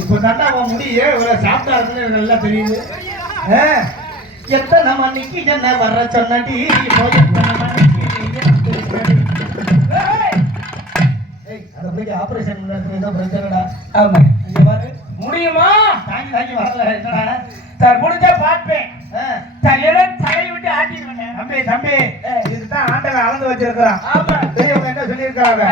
இப்போ தாண்டா அவன் முடியே இவ்வளவு சாப்பிட்டா இருக்குன்னு எனக்கு நல்லா தெரியுது. எத்தனை மணிக்கு என்ன வர்ற சொன்னடி போய் எத்தனை மணிக்கு அந்த பிள்ளைக்கு ஆபரேஷன் ஏதோ பிரச்சனைடா. ஆமா இங்க பாரு முடியுமா? தாங்கி தாங்கி வரல என்னடா சார் முடிஞ்சா பார்ப்பேன். தலையை விட்டு ஆட்டிடுவேன். தம்பி தம்பி இதுதான் ஆண்டவன் அளந்து வச்சிருக்கிறான். ஆமா பெரியவங்க என்ன சொல்லியிருக்காங்க?